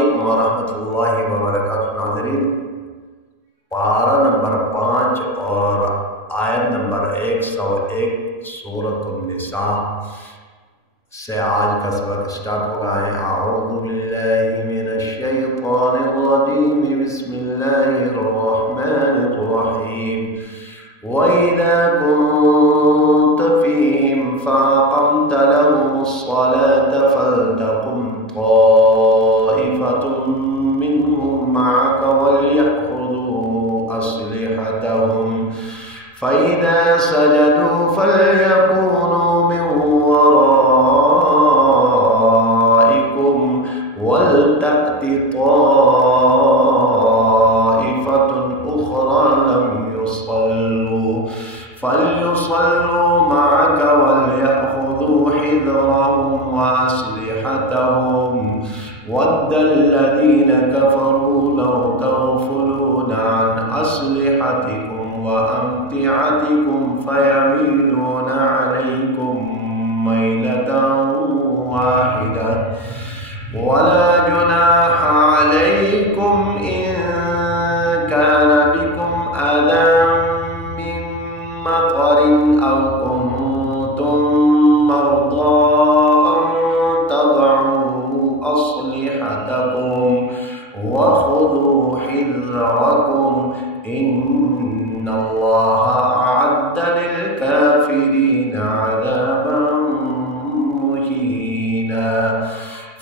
अस्सलामुअलैकुम वरहमतुल्लाहि वबरकातुहू। नाज़रीन, पारा नंबर 5 और आयत नंबर 101 सूरतुन निसा से आज का सबक स्टार्ट हो रहा है। अऊज़ु बिल्लाहि मिनश शैतानिर रजीम, बिस्मिल्लाहिर रहमानिर रहीम। व इज़ा कुन्त फ़ीहिम फ़अक़म्त लहुमुस्सलाता फ़लतक़ुम ताइफ़तुम मिनहुम मअक वलयअख़ुज़ू अस्लिहतहुम फ़इज़ा सजदू फ़लयकूनू मिन वराइकुम वलतअति ताइफ़तुन उख़रा लम युसल्लू फ़लयुसल्लू मअक वलयअख़ुज़ू हिज़रहुम वअस्लिहतहुम वद्द الذين كفروا لو تغفلون عن أسلحتكم وأمتعتكم فيميلون عليكم ميلة واحدة ولا جناح عليكم إن كان بكم أذى من مطر أو كنتم مرضى وخذوا حذركم إن الله أعد للكافرين عذابا مهينا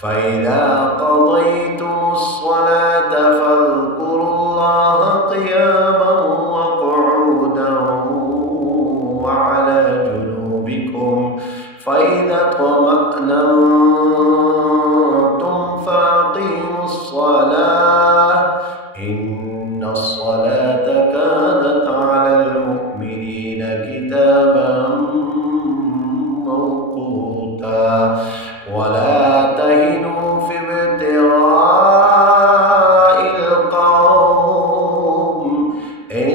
فإذا قضيتم الصلاة فاذكروا الله قياما وقعودا وعلى جنوبكم فإذا اطمأننتم فأقيموا الصلاة إن الصلاة كانت على المؤمنين كتابا موقوتا ولا تهنوا في ابتغاء القوم إن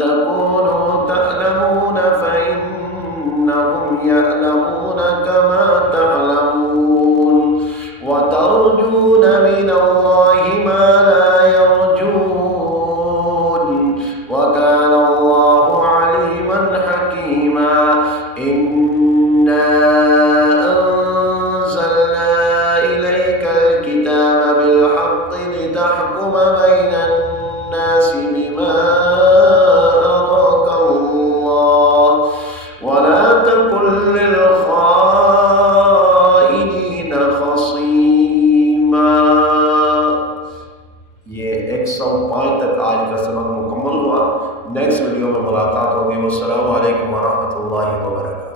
تكونوا تعلمون فإنهم يعلمون كما تعلمون وترجون من الله ما لا يرجون وكان الله عليما حكيما إنا أنزلنا إليك الكتاب بالحق لتحكم بين الناس بما أراك الله ولا تكن للخائنين خصيما। ये 105 तक आज का सबक मुकम्मल हुआ। नेक्स्ट वीडियो में मुलाकात होगी। वस्सलामु अलैकुम वरहमतुल्लाहि वबरकातुहू।